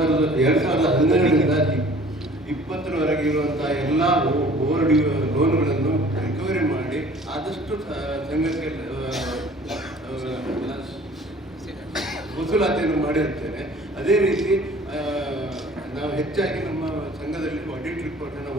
2012ರಿಂದ 2020ರವರೆಗೆ ಇರುವಂತಹ ಎಲ್ಲ over ಲೋನ್ಗಳನ್ನು recovery ಮಾಡಿ ಆದಷ್ಟು ಸಂಘಕ್ಕೆ ವಸೂಲಾತಿಯನ್ನು ಮಾಡಿರುತ್ತೇನೆ. ಅದೇ ರೀತಿ ನಾವು ಹೆಚ್ಚಾಗಿ ನಮ್ಮ ಸಂಘದಲ್ಲಿ ಆಡಿಟ್ ರಿಪೋರ್ಟನ್ನು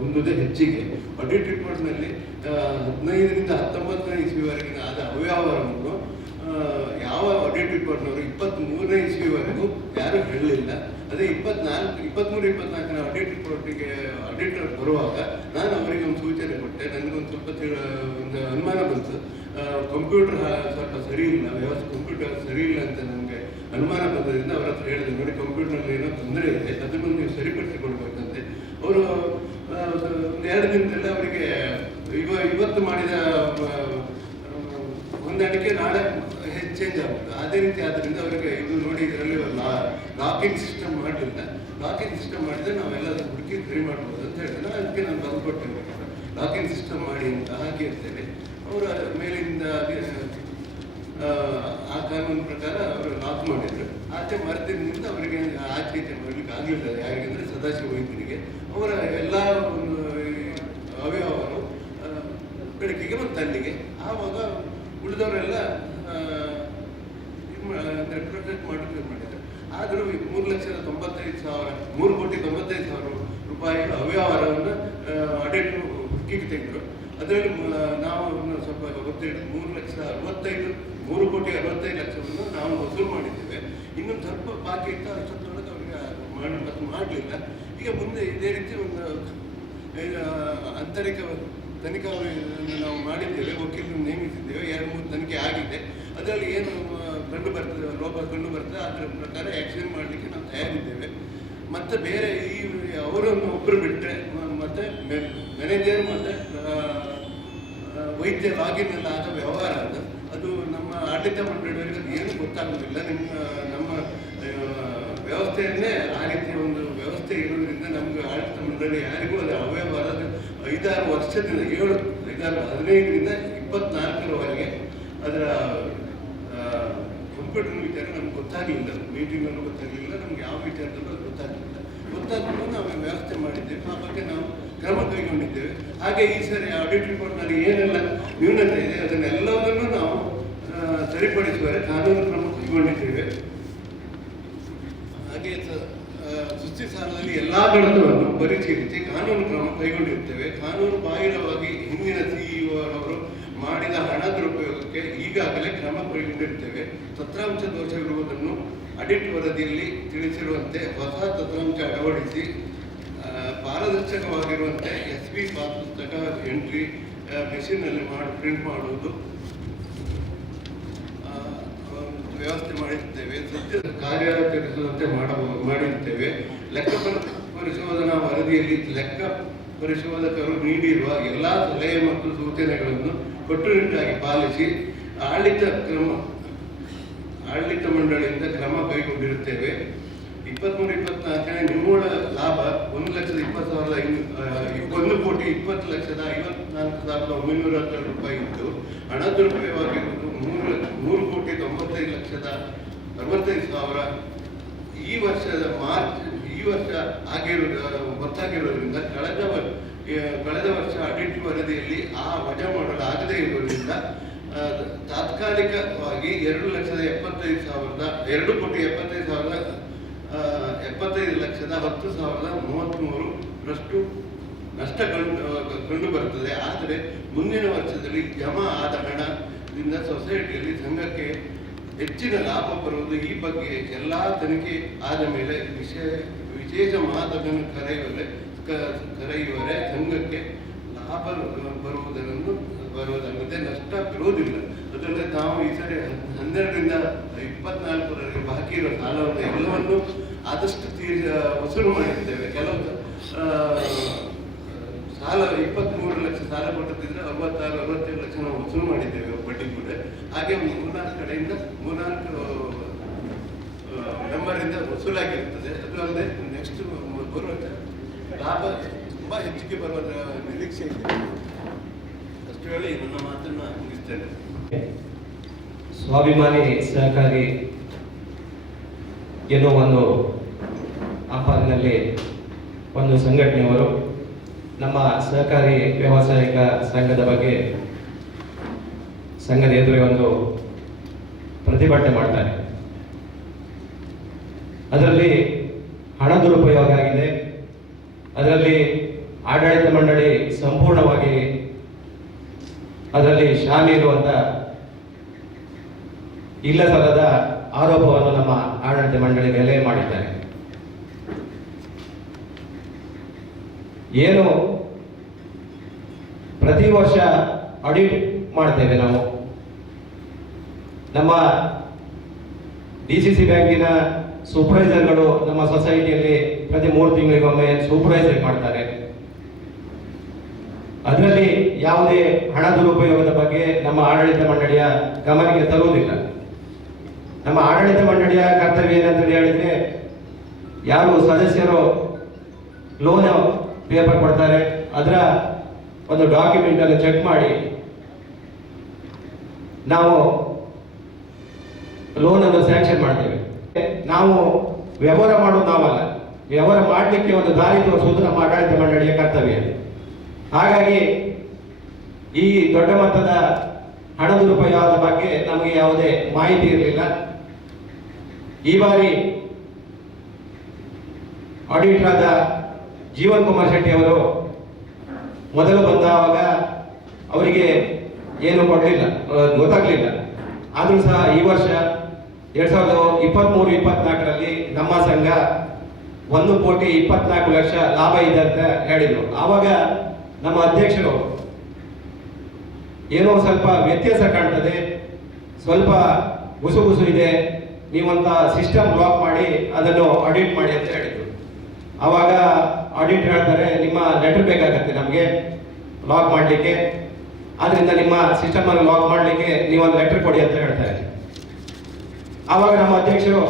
ಹೊಂದುವುದೇ ಹೆಚ್ಚಿಗೆ. ಆಡಿಟ್ ರಿಪೋರ್ಟ್ನಲ್ಲಿ 15ರಿಂದ 19ನೇ ಇಸ್ವಿವರೆಗಿನ ಆದ ಅವ್ಯವಹಾರವನ್ನು ಯಾವ ಆಡಿಟ್ ರಿಪೋರ್ಟ್ನವರು 23ನೇ ಇಸ್ವಿವರೆಗೂ ಯಾರೂ ಹೇಳಲಿಲ್ಲ. ಅದೇ 23-24ನ ಆಡಿಟ್ ರಿಪೋರ್ಟಿಗೆ ಆಡಿಟರ್ ಬರುವಾಗ ನಾನು ಅವರಿಗೆ ಒಂದು ಸೂಚನೆ ಕೊಟ್ಟೆ. ನನಗೊಂದು ಸ್ವಲ್ಪ ಒಂದು ಅನುಮಾನ ಬಂತು, ಕಂಪ್ಯೂಟರ್ ಸ್ವಲ್ಪ ಸರಿ ಇಲ್ಲ, ಕಂಪ್ಯೂಟರ್ ಸರಿ ಇಲ್ಲ ಅಂತ ನನಗೆ ಅನುಮಾನ ಬಂದರಿಂದ ಅವರ ಹತ್ರ ಹೇಳಿದೆ, ನೋಡಿ ಕಂಪ್ಯೂಟರ್ನಲ್ಲಿ ಏನೋ ತೊಂದರೆ ಇದೆ, ಅದನ್ನು ನೀವು ಸರಿಪಡಿಸಿಕೊಡ್ಬೇಕಂತೆ. ಅವರು 2 ದಿನದಲ್ಲೇ ಅವರಿಗೆ ಇವತ್ತು ಮಾಡಿದ ಹೊಂದಾಣಿಕೆ ನಾಳೆ ಚೇಂಜ್ ಆಗುತ್ತೆ. ಅದೇ ರೀತಿ ಆದ್ದರಿಂದ ಅವರಿಗೆ ಇದು ನೋಡಿ ಇದರಲ್ಲಿ ಲಾಕಿಂಗ್ ಸಿಸ್ಟಮ್ ಮಾಡಲಿಲ್ಲ. ಲಾಕಿಂಗ್ ಸಿಸ್ಟಮ್ ಮಾಡಿದರೆ ನಾವೆಲ್ಲ ಹುಡುಕಿ ಸರಿ ಮಾಡ್ಬೋದು ಅಂತ ಹೇಳ್ತೇನೆ. ಅದಕ್ಕೆ ನಾನು ತಂದು ಕೊಟ್ಟಿದ್ದೇನೆ, ಲಾಕಿಂಗ್ ಸಿಸ್ಟಮ್ ಮಾಡಿ ಅಂತ ಹಾಕಿರ್ತೇನೆ. ಅವರ ಮೇಲಿಂದ ಆ ಕಾನೂನು ಪ್ರಕಾರ ಅವರು ಲಾಕ್ ಮಾಡಿದ್ರು. ಆಚೆ ಮರೆತಿದ್ದರಿಂದ ಅವರಿಗೆ ಆಚೆ ಮಾಡಲಿಕ್ಕೆ ಆಗಲಿಲ್ಲ. ಯಾರಿಗೆಂದರೆ ಸದಾಶಿವ ವೈದ್ಯರಿಗೆ ಅವರ ಎಲ್ಲ ಒಂದು ಅವ್ಯವಹಾರವು ಬೆಳಕಿಗೆ ಮತ್ತು ಅಲ್ಲಿಗೆ. ಆವಾಗ ಉಳಿದವರೆಲ್ಲ ಪ್ರೊಟೆಕ್ಟ್ ಮಾಡಲಿಕ್ಕೆ ಮಾಡಿದ್ದಾರೆ. ಆದರೂ 3,95,000 ರೂಪಾಯಿ ಅವ್ಯವಹಾರವನ್ನು ಆಡಿಟ್ ಹುಡುಕಿಗೆ ತೆಗೆದರು. ಅದರಲ್ಲಿ ನಾವು ಸ್ವಲ್ಪ ಗೊತ್ತಿಟ್ಟು 3,65,00,000 ನಾವು ವಸೂಲು ಮಾಡಿದ್ದೇವೆ. ಇನ್ನೊಂದು ಸ್ವಲ್ಪ ಬಾಕಿ ಇತ್ತು, ಅಷ್ಟೊತ್ತೊಳಗೆ ಅವರಿಗೆ ಮಾಡಲಿಲ್ಲ. ಈಗ ಮುಂದೆ ಇದೇ ರೀತಿ ಒಂದು ಆಂತರಿಕ ತನಿಖಾ ನಾವು ಮಾಡಿದ್ದೇವೆ, ವಕೀಲರನ್ನು ನೇಮಿಸಿದ್ದೇವೆ. 2-3 ತನಿಖೆ ಆಗಿದೆ. ಅದರಲ್ಲಿ ಏನು ಕಂಡು ಬರ್ತದೆ, ಲೋಪ ಕಂಡು ಬರ್ತದೆ, ಅದರ ಪ್ರಕಾರ ಆ್ಯಕ್ಷನ್ ಮಾಡಲಿಕ್ಕೆ ನಾವು ತಯಾರಿದ್ದೇವೆ. ಮತ್ತು ಬೇರೆ ಅವರನ್ನು ಒಬ್ಬರು ಬಿಟ್ಟರೆ ಮತ್ತು ಮ್ಯಾನೇಜರ್ ಮತ್ತು ವೈದ್ಯ ಲಾಗಿನ್ ಆದ ವ್ಯವಹಾರ ಅದು ನಮ್ಮ ಆಡಳಿತ ಮಂಡಳಿಯವರಿಗೆ ಏನು ಗೊತ್ತಾಗೋದಿಲ್ಲ. ನಮ್ಮ ವ್ಯವಸ್ಥೆಯನ್ನೇ ಆ ರೀತಿಯ ಒಂದು ವ್ಯವಸ್ಥೆ ಇರೋದ್ರಿಂದ ನಮಗೆ ಆಡಳಿತ ಮಂಡಳಿ ಯಾರಿಗೂ ಅದು ಅವ್ಯವಹಾರದ 5-6 ವರ್ಷದಿಂದ 15ರಿಂದ 24ರವರೆಗೆ ಅದರ ಕಂಪ್ಯೂಟರ್ ವಿಚಾರ ನಮ್ಗೆ ಗೊತ್ತಾಗಲಿಲ್ಲ. ಮೀಟಿಂಗಲ್ಲೂ ಗೊತ್ತಾಗಲಿಲ್ಲ, ನಮ್ಗೆ ಯಾವ ವಿಚಾರದಲ್ಲೂ ಅದು ಗೊತ್ತಾಗಲಿಲ್ಲ. ನಾವು ವ್ಯವಸ್ಥೆ ಮಾಡಿದ್ದೇವೆ, ಆ ಬಗ್ಗೆ ನಾವು ಕ್ರಮ ಕೈಗೊಂಡಿದ್ದೇವೆ. ಹಾಗೆ ಈ ಸರಿ ಆಡಿಟ್ ರಿಪೋರ್ಟ್ನಲ್ಲಿ ಏನೆಲ್ಲ ನ್ಯೂನತೆ ಇದೆ ಅದನ್ನೆಲ್ಲವನ್ನೂ ನಾವು ಸರಿಪಡಿಸುವರೆ ಕಾನೂನು ಕ್ರಮ ಕೈಗೊಂಡಿದ್ದೇವೆ. ಹಾಗೆ ಸುಸ್ತಿ ಸಾಲದಲ್ಲಿ ಎಲ್ಲ ಗಣತವನ್ನು ಪರಿಶೀಲಿಸಿ ಕಾನೂನು ಕ್ರಮ ಕೈಗೊಂಡಿರುತ್ತೇವೆ. ಕಾನೂನು ಬಾಹಿರವಾಗಿ ಹಿಂದಿನ ಸಿಇಒ ಅವರು ಮಾಡಿದ ಹಣ ದುರುಪಯೋಗಕ್ಕೆ ಈಗಾಗಲೇ ಕ್ರಮ ಕೈಗೊಂಡಿರುತ್ತೇವೆ. ತಂತ್ರಾಂಶ ದೋಷವಿರುವುದನ್ನು ಆಡಿಟ್ ವರದಿಯಲ್ಲಿ ತಿಳಿಸಿರುವಂತೆ ಹೊಸ ತಂತ್ರಾಂಶ ಅಳವಡಿಸಿ ಪಾರದರ್ಶಕವಾಗಿರುವಂತೆ SB ಪಾಸ್ ಪುಸ್ತಕ ಎಂಟ್ರಿ ಮೆಷಿನ್ನಲ್ಲಿ ಪ್ರಿಂಟ್ ಮಾಡುವುದು ವ್ಯವಸ್ಥೆ ಮಾಡಿರುತ್ತೇವೆ. ಸತ್ಯದ ಕಾರ್ಯಾಚರಿಸುವಂತೆ ಮಾಡಿರುತ್ತೇವೆ. ಲೆಕ್ಕ ಪರಿಶೋಧನಾ ವರದಿಯಲ್ಲಿ ಲೆಕ್ಕ ಪರಿಶೋಧಕರು ನೀಡಿರುವ ಎಲ್ಲ ಸಲಹೆ ಮತ್ತು ಸೂಚನೆಗಳನ್ನು ಕಟ್ಟುನಿಟ್ಟಾಗಿ ಪಾಲಿಸಿ ಆಡಳಿತ ಮಂಡಳಿಯಿಂದ ಕ್ರಮ ಕೈಗೊಂಡಿರುತ್ತೇವೆ. 23-24ನೇ ನಿವ್ವಳ ಲಾಭ 1,20,54,912 ರೂಪಾಯಿ ಇದ್ದು ಹಣ ದುರುಪಯೋಗವಾಗಿರುವುದು 3,95,65,000 ಈ ವರ್ಷ ಗೊತ್ತಾಗಿರೋದ್ರಿಂದ ಕಳೆದ ವರ್ಷ ಆಡಿಟ್ ವರದಿಯಲ್ಲಿ ಆ ವಜಾ ಮಾಡಲಾಗದೇ ಇರುವುದರಿಂದ ತಾತ್ಕಾಲಿಕವಾಗಿ 2,75,10,33 ನಷ್ಟ ಕಂಡು ಬರುತ್ತದೆ. ಆದರೆ ಮುಂದಿನ ವರ್ಷದಲ್ಲಿ ಜಮಾ ಆದ ಹಣದಿಂದ ಸೊಸೈಟಿಯಲ್ಲಿ ಸಂಘಕ್ಕೆ ಹೆಚ್ಚಿನ ಲಾಭ ಬರುವುದು. ಈ ಬಗ್ಗೆ ಎಲ್ಲ ತನಿಖೆ ಆದ ಮೇಲೆ ವಿಶೇಷ ಮಹಾಸಭೆಯನ್ನು ಕರೆಯುವರೆ ಸಂಘಕ್ಕೆ ಲಾಭ ಬರುವುದಲ್ಲದೆ ನಷ್ಟ ಇರುವುದಿಲ್ಲ. ಅದಲ್ಲದೆ ನಾವು ಈ ಸರಿ 12ರಿಂದ 24ರವರೆಗೆ ಬಾಕಿ ಇರುವ ಸಾಲವನ್ನು ಎಲ್ಲವನ್ನು ಆದಷ್ಟು ವಸೂಲು ಮಾಡಿದ್ದೇವೆ. ಕೆಲವು ಸಾಲ 23 ಲಕ್ಷ ಸಾಲ ಕೊಟ್ಟಿದ್ದರೆ 66-67 ಲಕ್ಷ ನಾವು ವಸೂಲು ಮಾಡಿದ್ದೇವೆ ಬಡ್ಡಿ ಕೂಡ. ಹಾಗೆ 3-4 ಕಡೆಯಿಂದ 3-4 ಮೆಂಬರಿಂದ ವಸೂಲಾಗಿರುತ್ತದೆ. ಅದು ಅಲ್ಲದೆ ನೆಕ್ಸ್ಟ್ ಬರುವ ಲಾಭ ತುಂಬ ಹೆಚ್ಚಿಗೆ ಬರುವ ನಿರೀಕ್ಷೆ ಇದೆ. ಅಷ್ಟು ಹೇಳಿ ನನ್ನ ಮಾತನ್ನು ಮುಗಿಸ್ತೇನೆ. ಸ್ವಾಭಿಮಾನಿ ಸಹಕಾರಿ ಎನ್ನುವ ಒಂದು ಆಹ್ವಾನದಲ್ಲಿ ಒಂದು ಸಂಘಟನೆಯವರು ನಮ್ಮ ಸಹಕಾರಿ ವ್ಯಾವಸಾಯಿಕ ಸಂಘದ ಬಗ್ಗೆ ಸಂಘದ ಎದುರು ಒಂದು ಪ್ರತಿಭಟನೆ ಮಾಡ್ತಾರೆ. ಅದರಲ್ಲಿ ಹಣ ದುರುಪಯೋಗ ಆಗಿದೆ. ಅದರಲ್ಲಿ ಆಡಳಿತ ಮಂಡಳಿ ಸಂಪೂರ್ಣವಾಗಿ ಅದರಲ್ಲಿ ಶಾಮೀಲು ಅಂತ ಇಲ್ಲಸಲ್ಲದ ಆರೋಪವನ್ನು ನಮ್ಮ ಆಡಳಿತ ಮಂಡಳಿ ಮೇಲೆ ಮಾಡಿದ್ದಾರೆ. ಏನು ಪ್ರತಿ ವರ್ಷ ಆಡಿಟ್ ಮಾಡ್ತೇವೆ ನಾವು. ನಮ್ಮ DCC ಬ್ಯಾಂಕಿನ ಸೂಪರ್ವೈಸರ್ಗಳು ನಮ್ಮ ಸೊಸೈಟಿಯಲ್ಲಿ ಪ್ರತಿ 3 ತಿಂಗಳಿಗೊಮ್ಮೆ ಸೂಪರ್ವೈಸರ್ ಮಾಡ್ತಾರೆ. ಅದರಲ್ಲಿ ಯಾವುದೇ ಹಣ ದುರುಪಯೋಗದ ಬಗ್ಗೆ ನಮ್ಮ ಆಡಳಿತ ಮಂಡಳಿಯ ಗಮನಕ್ಕೆ ತರುವುದಿಲ್ಲ. ನಮ್ಮ ಆಡಳಿತ ಮಂಡಳಿಯ ಕರ್ತವ್ಯ ಏನಂತ ಹೇಳಿದ್ರೆ, ಯಾರು ಸದಸ್ಯರು ಲೋನ್ ಪೇಪರ್ ಕೊಡ್ತಾರೆ ಅದರ ಒಂದು ಡಾಕ್ಯುಮೆಂಟ್ ಅನ್ನು ಚೆಕ್ ಮಾಡಿ ನಾವು ಲೋನ್ ಅನ್ನು ಸ್ಯಾಂಕ್ಷನ್ ಮಾಡ್ತೇವೆ. ನಾವು ವ್ಯವಹಾರ ಮಾಡೋದು ನಾವಲ್ಲ, ವ್ಯವಹಾರ ಮಾಡಲಿಕ್ಕೆ ಒಂದು ದಾರಿ ತೋರಿಸುವುದು ನಮ್ಮ ಆಡಳಿತ ಮಂಡಳಿಯ ಕರ್ತವ್ಯ. ಹಾಗಾಗಿ ಈ ದೊಡ್ಡ ಮೊತ್ತದ ಹಣ ದುರುಪಯೋಗದ ಬಗ್ಗೆ ನಮಗೆ ಯಾವುದೇ ಮಾಹಿತಿ ಇರಲಿಲ್ಲ. ಈ ಬಾರಿ ಆಡಿಟರ್ ಆದ ಜೀವನ್ ಕುಮಾರ್ ಶೆಟ್ಟಿ ಅವರು ಮೊದಲು ಬಂದಾಗ ಅವರಿಗೆ ಏನು ಕೊಡಲಿಲ್ಲ, ಗೊತ್ತಾಗಲಿಲ್ಲ. ಆದರೂ ಸಹ ಈ ವರ್ಷ 2023-24ರಲ್ಲಿ ನಮ್ಮ ಸಂಘ 1,24,00,000 ಲಾಭ ಇದೆ ಅಂತ ಹೇಳಿದರು. ಆವಾಗ ನಮ್ಮ ಅಧ್ಯಕ್ಷರು ಏನೋ ಸ್ವಲ್ಪ ವ್ಯತ್ಯಾಸ ಕಾಣ್ತದೆ, ಸ್ವಲ್ಪ ಗುಸು ಇದೆ, ನೀವಂತ ಸಿಸ್ಟಮ್ ಬ್ಲಾಕ್ ಮಾಡಿ ಅದನ್ನು ಆಡಿಟ್ ಮಾಡಿ ಅಂತ ಹೇಳಿದ್ರು. ಆವಾಗ ಆಡಿಟ್ ಹೇಳ್ತಾರೆ, ನಿಮ್ಮ ಲೆಟರ್ ಬೇಕಾಗತ್ತೆ ನಮಗೆ ಲಾಕ್ ಮಾಡಲಿಕ್ಕೆ, ಆದ್ರಿಂದ ನಿಮ್ಮ ಸಿಸ್ಟಮ್ ಅನ್ನು ಲಾಕ್ ಮಾಡಲಿಕ್ಕೆ ನೀವೊಂದು ಲೆಟರ್ ಕೊಡಿ ಅಂತ ಹೇಳ್ತಾರೆ. ಆವಾಗ ನಮ್ಮ ಅಧ್ಯಕ್ಷರು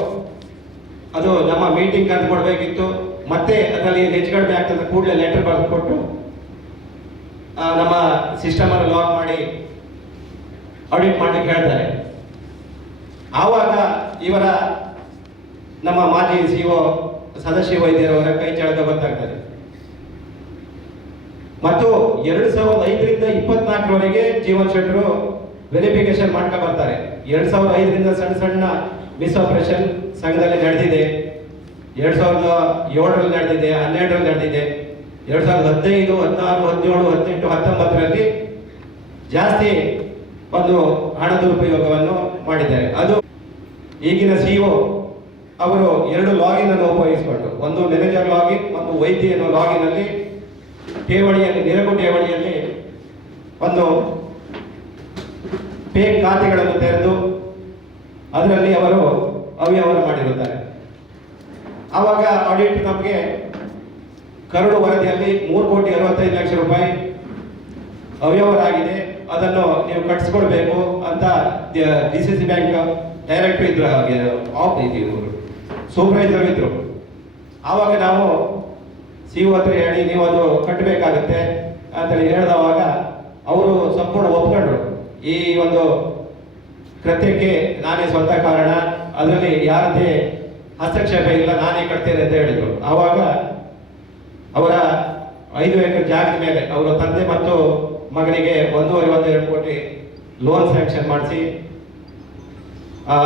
ಅದು ನಮ್ಮ ಮೀಟಿಂಗ್ ಕರೆದು ಕೊಡಬೇಕಿತ್ತು, ಮತ್ತೆ ಅದರಲ್ಲಿ ಹೆಚ್ಚು ಕಡಿಮೆ ಆಗ್ತದೆ ಕೂಡಲೇ ಲೆಟರ್ ಬರೆದು ಕೊಟ್ಟು ನಮ್ಮ ಸಿಸ್ಟಮ್ ಅನ್ನು ಲಾಕ್ ಮಾಡಿ ಆಡಿಟ್ ಮಾಡ್ಲಿಕ್ಕೆ ಹೇಳ್ತಾರೆ. ಆವಾಗ ಇವರ ನಮ್ಮ ಮಾಜಿ CEO ಸದಾಶಿವ ವೈದ್ಯರವರ ಕೈ ಚಳಕ ಗೊತ್ತಾಗ್ತದೆ. ಮತ್ತು 2005ರಿಂದ 24ರವರೆಗೆ ಜೀವನ್ ಶೆಟ್ಟರು ವೆರಿಫಿಕೇಶನ್ ಮಾಡ್ಕೊ ಬರ್ತಾರೆ. 2005ರಿಂದ ಸಣ್ಣ ಮಿಸ್ ಆಪರೇಷನ್ ಸಂಘದಲ್ಲಿ ನಡೆದಿದೆ, 2007ರಲ್ಲಿ ನಡೆದಿದೆ, 12ರಲ್ಲಿ ನಡೆದಿದೆ, 2015, 16, 17, 18, 19ರಲ್ಲಿ ಜಾಸ್ತಿ ಒಂದು ಹಣ ದುರುಪಯೋಗವನ್ನು ಮಾಡಿದ್ದಾರೆ. ಅದು ಈಗಿನ CEO ಅವರು 2 ಲಾಗಿನ್ ಅನ್ನು ಉಪಯೋಗಿಸಿಕೊಂಡು, ಒಂದು ಮ್ಯಾನೇಜರ್ ಲಾಗಿನ್ ಮತ್ತು ವೈದ್ಯ ಅನ್ನೋ ಲಾಗಿನ್ ಅಲ್ಲಿ ಠೇವಣಿಯಲ್ಲಿ ನೆರವು ಠೇವಣಿಯಲ್ಲಿ ಒಂದು ಫೇಕ್ ಖಾತೆಗಳನ್ನು ತೆರೆದು ಅದರಲ್ಲಿ ಅವರು ಅವ್ಯವಹಾರ ಮಾಡಿರುತ್ತಾರೆ. ಆವಾಗ ಆಡಿಟ್ ನಮಗೆ ಕರಡು ವರದಿಯಲ್ಲಿ 3,65,00,000 ರೂಪಾಯಿ ಅವ್ಯವಹಾರ ಆಗಿದೆ, ಅದನ್ನು ನೀವು ಕಟ್ಟಿಸ್ಕೊಳ್ಬೇಕು ಅಂತ DCC ಬ್ಯಾಂಕ್ ಡೈರೆಕ್ಟರ್ ಇದ್ರು, ಸೂಪರ್ವೈಸರ್ ಇದ್ರು. ಆವಾಗ ನಾವು CEO ಹತ್ರ ಹೇಳಿ ನೀವು ಅದು ಕಟ್ಟಬೇಕಾಗುತ್ತೆ ಅಂತೇಳಿ ಹೇಳಿದವಾಗ ಅವರು ಸಂಪೂರ್ಣ ಒಪ್ಕೊಂಡ್ರು. ಈ ಒಂದು ಕೃತ್ಯಕ್ಕೆ ನಾನೇ ಸ್ವಂತ ಕಾರಣ, ಅದರಲ್ಲಿ ಯಾರದೇ ಹಸ್ತಕ್ಷೇಪ ಇಲ್ಲ, ನಾನೇ ಕಟ್ತೇನೆ ಅಂತ ಹೇಳಿದ್ರು. ಆವಾಗ ಅವರ 5 ಎಕರೆ ಜಾಗದ ಮೇಲೆ ಅವರ ತಂದೆ ಮತ್ತು ಮಗನಿಗೆ 1.5-1.2 ಕೋಟಿ ಲೋನ್ ಸ್ಯಾಂಕ್ಷನ್ ಮಾಡಿಸಿ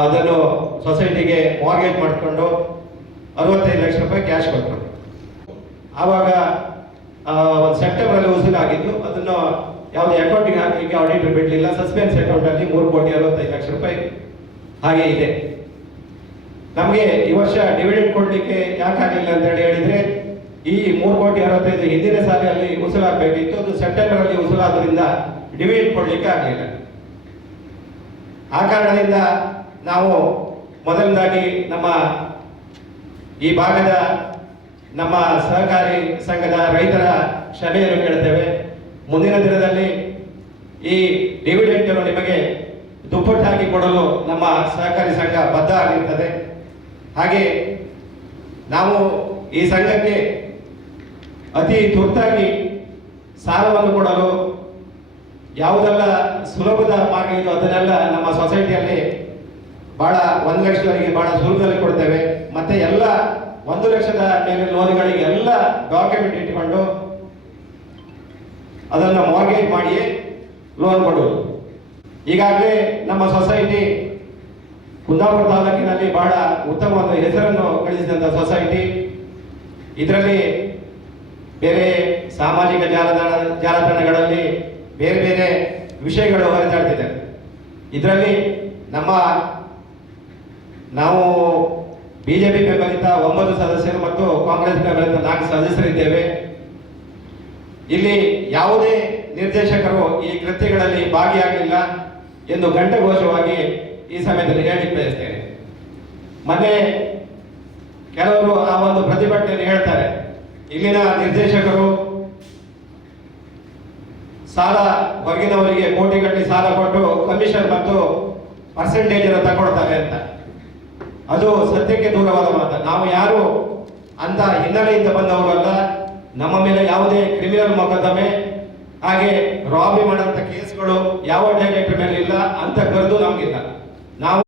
ಅದನ್ನು ಸೊಸೈಟಿಗೆ ಮಾರ್ಗೇಜ್ ಮಾಡಿಕೊಂಡು 65 ಲಕ್ಷ ರೂಪಾಯಿ ಕ್ಯಾಶ್ ಕೊಟ್ಟರು. ಆವಾಗ ಒಂದು ಸೆಪ್ಟೆಂಬರಲ್ಲಿ ವಸೂಲಾಗಿದ್ದು ಅದನ್ನು ಯಾವುದೇ ಅಕೌಂಟಿಗೆ ಹಾಕಲಿಕ್ಕೆ ಆಡಿಟರ್ ಬಿಡಲಿಲ್ಲ. ಸಸ್ಪೆನ್ಸ್ ಅಕೌಂಟಲ್ಲಿ 3,65,00,000 ರೂಪಾಯಿ ಹಾಗೆ ಇದೆ. ನಮಗೆ ಈ ವರ್ಷ ಡಿವಿಡೆಂಡ್ ಕೊಡಲಿಕ್ಕೆ ಯಾಕಾಗಲಿಲ್ಲ ಅಂತ ಹೇಳಿದ್ರೆ, ಈ 3,65,00,000 ಹಿಂದಿನ ಸಾಲಿನಲ್ಲಿ ವಸೂಲಾಗಬೇಕಿತ್ತು, ಅದು ಸೆಪ್ಟೆಂಬರಲ್ಲಿ ವಸೂಲಾದ್ರಿಂದ ಡಿವಿಡೆಂಡ್ ಕೊಡಲಿಕ್ಕೆ ಆಗಲಿಲ್ಲ. ಆ ಕಾರಣದಿಂದ ನಾವು ಮೊದಲನೇದಾಗಿ ನಮ್ಮ ಈ ಭಾಗದ ನಮ್ಮ ಸಹಕಾರಿ ಸಂಘದ ರೈತರ ಕ್ಷಮೆಯನ್ನು ಕೇಳ್ತೇವೆ. ಮುಂದಿನ ದಿನದಲ್ಲಿ ಈ ಡಿವಿಡೆಂಟ್ ಅನ್ನು ನಿಮಗೆ ದುಪ್ಪಟ್ಟಾಗಿ ಕೊಡಲು ನಮ್ಮ ಸಹಕಾರಿ ಸಂಘ ಬದ್ಧ ಆಗಿರುತ್ತದೆ. ಹಾಗೆ ನಾವು ಈ ಸಂಘಕ್ಕೆ ಅತಿ ತುರ್ತಾಗಿ ಸಾಲವನ್ನು ಕೊಡಲು ಯಾವುದೆಲ್ಲ ಸುಲಭದ ಮಾರ್ಗ ಇದು ಅದನ್ನೆಲ್ಲ ನಮ್ಮ ಸೊಸೈಟಿಯಲ್ಲಿ ಬಹಳ 1 ಲಕ್ಷದವರೆಗೆ ಬಹಳ ಸುಲಭದಲ್ಲಿ ಕೊಡ್ತೇವೆ. ಮತ್ತೆ ಎಲ್ಲ 1 ಲಕ್ಷದ ಮೇಲೆ ಲೋನ್ಗಳಿಗೆ ಎಲ್ಲ ಡಾಕ್ಯುಮೆಂಟ್ ಇಟ್ಕೊಂಡು ಅದನ್ನು ಮಾರ್ಗೇಜ್ ಮಾಡಿ ಲೋನ್ ಕೊಡುವುದು. ಈಗಾಗಲೇ ನಮ್ಮ ಸೊಸೈಟಿ ಕುಂದಾಪುರ ತಾಲೂಕಿನಲ್ಲಿ ಬಹಳ ಉತ್ತಮವಾದ ಹೆಸರನ್ನು ಗಳಿಸಿದಂಥ ಸೊಸೈಟಿ. ಇದರಲ್ಲಿ ಬೇರೆ ಸಾಮಾಜಿಕ ಜಾಲತಾಣಗಳಲ್ಲಿ ಬೇರೆ ಬೇರೆ ವಿಷಯಗಳು ಹರಿದಾಡ್ತಿದೆ. ಇದರಲ್ಲಿ ನಾವು ಬಿಜೆಪಿ ಬೆಂಬಲಿತ 9 ಸದಸ್ಯರು ಮತ್ತು ಕಾಂಗ್ರೆಸ್ ಬೆಂಬಲಿತ 4 ಸದಸ್ಯರಿದ್ದೇವೆ. ಇಲ್ಲಿ ಯಾವುದೇ ನಿರ್ದೇಶಕರು ಈ ಕೃತ್ಯಗಳಲ್ಲಿ ಭಾಗಿಯಾಗಲಿಲ್ಲ ಎಂದು ಘಂಟಘೋಷವಾಗಿ ಈ ಸಮಯದಲ್ಲಿ ಹೇಳಿ ಬಯಸ್ತೇನೆ. ಮೊನ್ನೆ ಕೆಲವರು ಆ ಒಂದು ಪ್ರತಿಭಟನೆಯಲ್ಲಿ ಹೇಳ್ತಾರೆ, ಇಲ್ಲಿನ ನಿರ್ದೇಶಕರು ಸಾಲ ಹೊರಗಿನವರಿಗೆ ಕೋಟಿಗಟ್ಟಲೆ ಸಾಲ ಕೊಟ್ಟು ಕಮಿಷನ್ ಮತ್ತು ಪರ್ಸೆಂಟೇಜ್ ಅನ್ನು ತಗೊಳ್ತಾರೆ ಅಂತ. ಅದು ಸತ್ಯಕ್ಕೆ ದೂರವಾದ ಮಾತು. ನಾವು ಯಾರು ಅಂತ ಹಿನ್ನೆಲೆಯಿಂದ ಬಂದವರು ಅಲ್ಲ. ನಮ್ಮ ಮೇಲೆ ಯಾವುದೇ ಕ್ರಿಮಿನಲ್ ಮೊಕದ್ದಮೆ ಹಾಗೆ ರಾಬಿ ಮಾಡುವಂತ ಕೇಸ್ಗಳು ಯಾವ ಡೈರೆಕ್ಟರ್ ಮೇಲೆ ಇಲ್ಲ ಅಂತ ಕರೆದು ನಮಗಿಲ್ಲ. ನಾವು